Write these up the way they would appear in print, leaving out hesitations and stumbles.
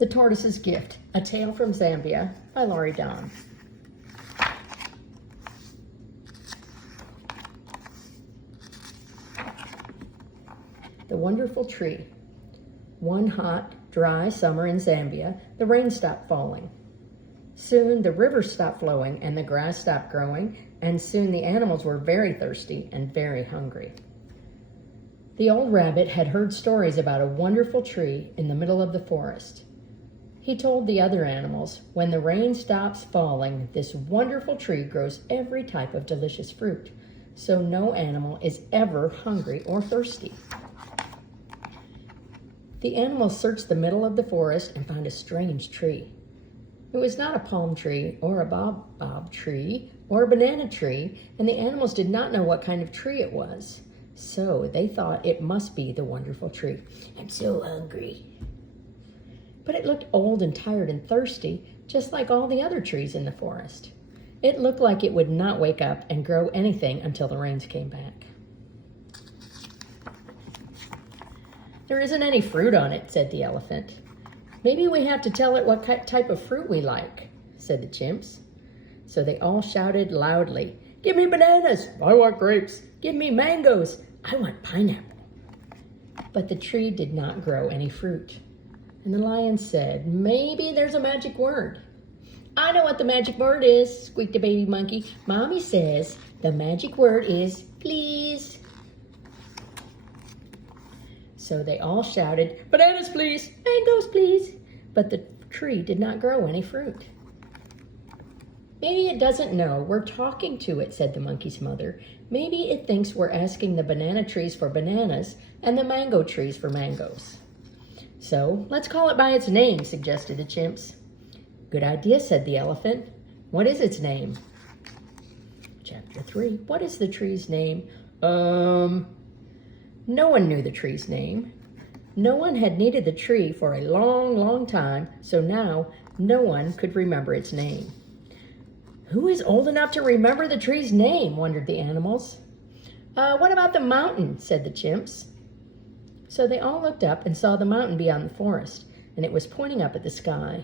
The Tortoise's Gift, A Tale from Zambia by Laurie Don. The Wonderful Tree. One hot, dry summer in Zambia, the rain stopped falling. Soon the river stopped flowing and the grass stopped growing, and soon the animals were very thirsty and very hungry. The old rabbit had heard stories about a wonderful tree in the middle of the forest. He told the other animals, when the rain stops falling, this wonderful tree grows every type of delicious fruit, so no animal is ever hungry or thirsty. The animals searched the middle of the forest and found a strange tree. It was not a palm tree or a baobab tree or a banana tree, and the animals did not know what kind of tree it was. So they thought it must be the wonderful tree. I'm so hungry. But it looked old and tired and thirsty, just like all the other trees in the forest. It looked like it would not wake up and grow anything until the rains came back. There isn't any fruit on it, said the elephant. Maybe we have to tell it what type of fruit we like, said the chimps. So they all shouted loudly, give me bananas, I want grapes. Give me mangoes, I want pineapple. But the tree did not grow any fruit. And the lion said, maybe there's a magic word. I know what the magic word is, squeaked the baby monkey. Mommy says the magic word is please. So they all shouted, bananas please, mangoes please. But the tree did not grow any fruit. Maybe it doesn't know we're talking to it, said the monkey's mother. Maybe it thinks we're asking the banana trees for bananas and the mango trees for mangoes. So let's call it by its name, suggested the chimps. Good idea, said the elephant. What is its name? Chapter 3. What is the tree's name? No one knew the tree's name. No one had needed the tree for a long, long time, so now no one could remember its name. Who is old enough to remember the tree's name? Wondered the animals. What about the mountain? Said the chimps. So they all looked up and saw the mountain beyond the forest, and it was pointing up at the sky.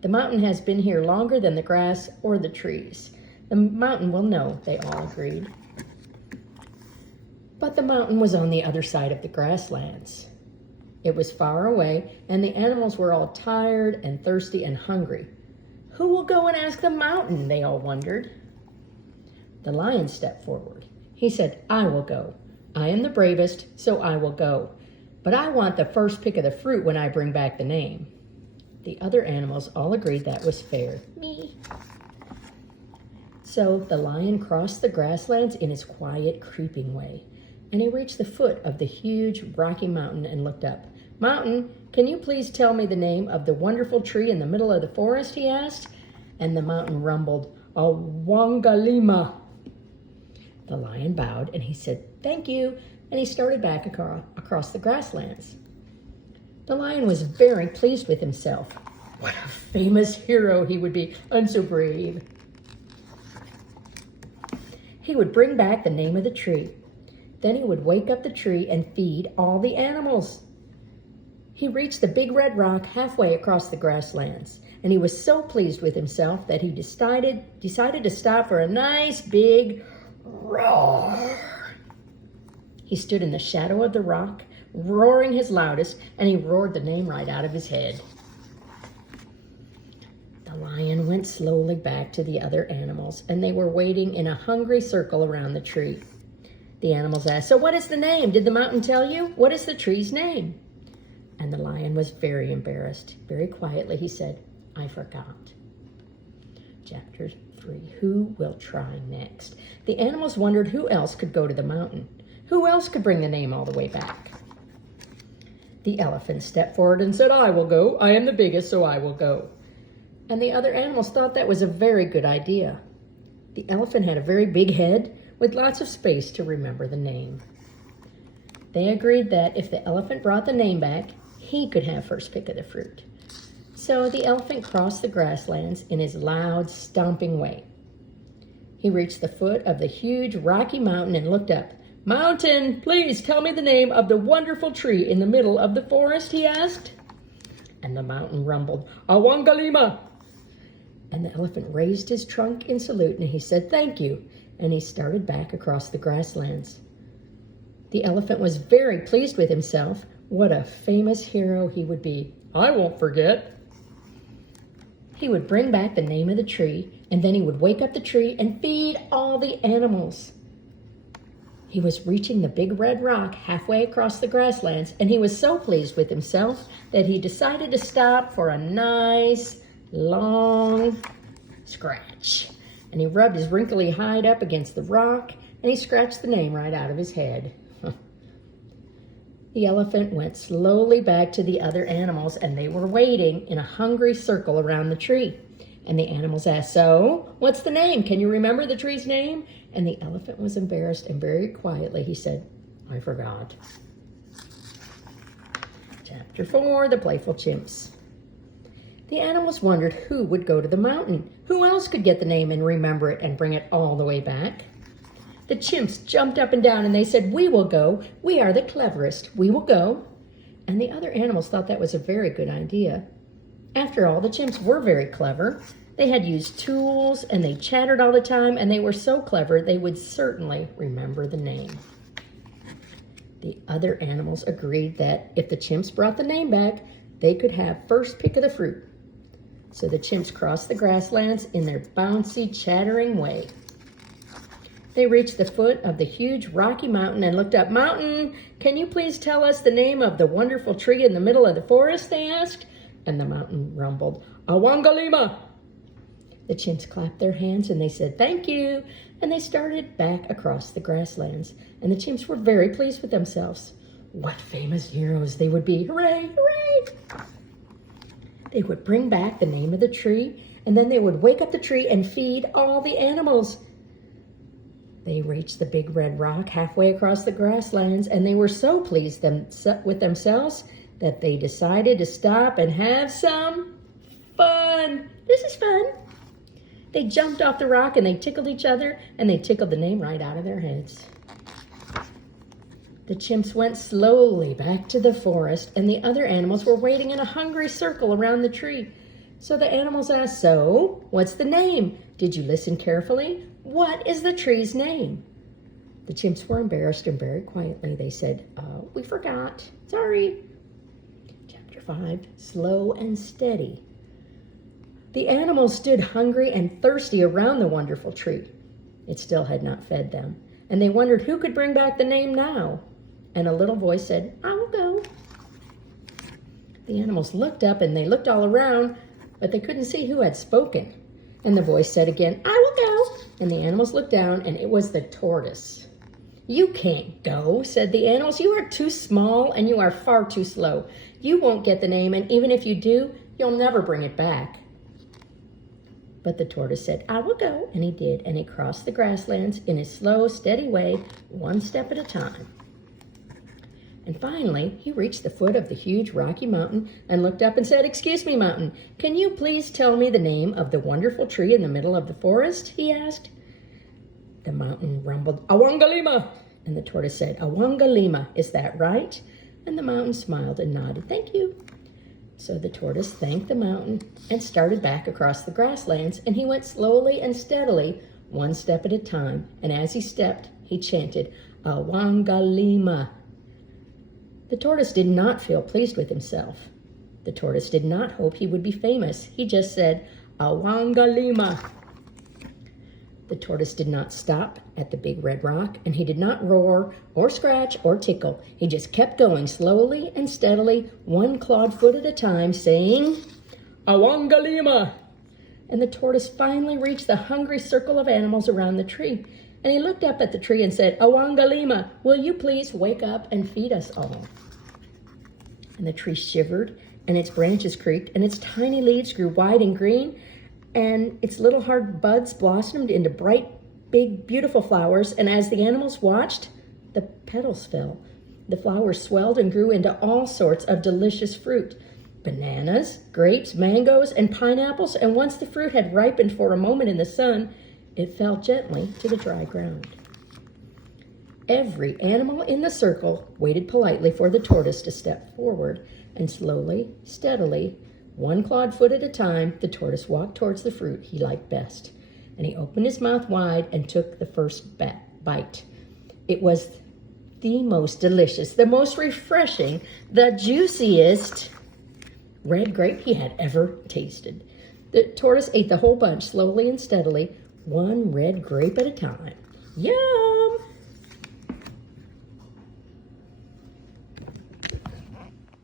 The mountain has been here longer than the grass or the trees. The mountain will know, they all agreed. But the mountain was on the other side of the grasslands. It was far away, and the animals were all tired and thirsty and hungry. Who will go and ask the mountain? They all wondered. The lion stepped forward. He said, I will go. I am the bravest, so I will go. But I want the first pick of the fruit when I bring back the name. The other animals all agreed that was fair. Me. So the lion crossed the grasslands in his quiet, creeping way, and he reached the foot of the huge, rocky mountain and looked up. Mountain, can you please tell me the name of the wonderful tree in the middle of the forest, he asked. And the mountain rumbled, Awangalima. The lion bowed and he said, thank you, and he started back across the grasslands. The lion was very pleased with himself. What a famous hero he would be, and so brave. He would bring back the name of the tree. Then he would wake up the tree and feed all the animals. He reached the big red rock halfway across the grasslands, and he was so pleased with himself that he decided to stop for a nice big roar. He stood in the shadow of the rock, roaring his loudest, and he roared the name right out of his head. The lion went slowly back to the other animals, and they were waiting in a hungry circle around the tree. The animals asked, so what is the name? Did the mountain tell you? What is the tree's name? And the lion was very embarrassed. Very quietly he said, I forgot. Chapter 3. Who will try next? The animals wondered who else could go to the mountain. Who else could bring the name all the way back? The elephant stepped forward and said, I will go. I am the biggest, so I will go. And the other animals thought that was a very good idea. The elephant had a very big head with lots of space to remember the name. They agreed that if the elephant brought the name back, he could have first pick of the fruit. So the elephant crossed the grasslands in his loud, stomping way. He reached the foot of the huge rocky mountain and looked up. Mountain, please tell me the name of the wonderful tree in the middle of the forest, he asked. And the mountain rumbled, "Awangalima!" And the elephant raised his trunk in salute, and he said, "Thank you." And he started back across the grasslands. The elephant was very pleased with himself. What a famous hero he would be. I won't forget. He would bring back the name of the tree, and then he would wake up the tree and feed all the animals. He was reaching the big red rock halfway across the grasslands, and he was so pleased with himself that he decided to stop for a nice, long scratch. And he rubbed his wrinkly hide up against the rock, and he scratched the name right out of his head. The elephant went slowly back to the other animals, and they were waiting in a hungry circle around the tree. And the animals asked, "So, what's the name? Can you remember the tree's name?" And the elephant was embarrassed, and very quietly he said, "I forgot." Chapter 4, The Playful Chimps. The animals wondered who would go to the mountain. Who else could get the name and remember it and bring it all the way back? The chimps jumped up and down, and they said, "We will go. We are the cleverest. We will go." And the other animals thought that was a very good idea. After all, the chimps were very clever. They had used tools, and they chattered all the time, and they were so clever they would certainly remember the name. The other animals agreed that if the chimps brought the name back, they could have first pick of the fruit. So the chimps crossed the grasslands in their bouncy, chattering way. They reached the foot of the huge rocky mountain and looked up. "Mountain, can you please tell us the name of the wonderful tree in the middle of the forest?" they asked. And the mountain rumbled, "Awangalima!" The chimps clapped their hands and they said, "Thank you." And they started back across the grasslands. And the chimps were very pleased with themselves. What famous heroes they would be. Hooray, hooray! They would bring back the name of the tree, and then they would wake up the tree and feed all the animals. They reached the big red rock halfway across the grasslands, and they were so pleased with themselves that they decided to stop and have some fun. This is fun. They jumped off the rock and they tickled each other, and they tickled the name right out of their heads. The chimps went slowly back to the forest, and the other animals were waiting in a hungry circle around the tree. So the animals asked, "So, what's the name? Did you listen carefully? What is the tree's name?" The chimps were embarrassed, and very quietly they said, "We forgot. Sorry." Chapter 5, Slow and Steady. The animals stood hungry and thirsty around the wonderful tree. It still had not fed them, and they wondered who could bring back the name now. And a little voice said, "I will go." The animals looked up and they looked all around, but they couldn't see who had spoken. And the voice said again, "I will go." And the animals looked down, and it was the tortoise. "You can't go," said the animals. "You are too small and you are far too slow. You won't get the name, and even if you do, you'll never bring it back." But the tortoise said, "I will go." And he did, and he crossed the grasslands in his slow, steady way, one step at a time. And finally, he reached the foot of the huge rocky mountain and looked up and said, "Excuse me, mountain, can you please tell me the name of the wonderful tree in the middle of the forest?" he asked. The mountain rumbled, "Awangalima!" And the tortoise said, "Awangalima, is that right?" And the mountain smiled and nodded, "Thank you." So the tortoise thanked the mountain and started back across the grasslands, and he went slowly and steadily, one step at a time. And as he stepped, he chanted, "Awangalima." The tortoise did not feel pleased with himself. The tortoise did not hope he would be famous. He just said, "Awangalima." The tortoise did not stop at the big red rock, and he did not roar or scratch or tickle. He just kept going slowly and steadily, one clawed foot at a time, saying, "Awangalima." And the tortoise finally reached the hungry circle of animals around the tree. And he looked up at the tree and said, "Awangalima, will you please wake up and feed us all?" And the tree shivered, and its branches creaked, and its tiny leaves grew wide and green, and its little hard buds blossomed into bright, big, beautiful flowers. And as the animals watched, the petals fell. The flowers swelled and grew into all sorts of delicious fruit. Bananas, grapes, mangoes, and pineapples. And once the fruit had ripened for a moment in the sun, it fell gently to the dry ground. Every animal in the circle waited politely for the tortoise to step forward, and slowly, steadily, one clawed foot at a time, the tortoise walked towards the fruit he liked best. And he opened his mouth wide and took the first bite. It was the most delicious, the most refreshing, the juiciest red grape he had ever tasted. The tortoise ate the whole bunch slowly and steadily, one red grape at a time. Yum!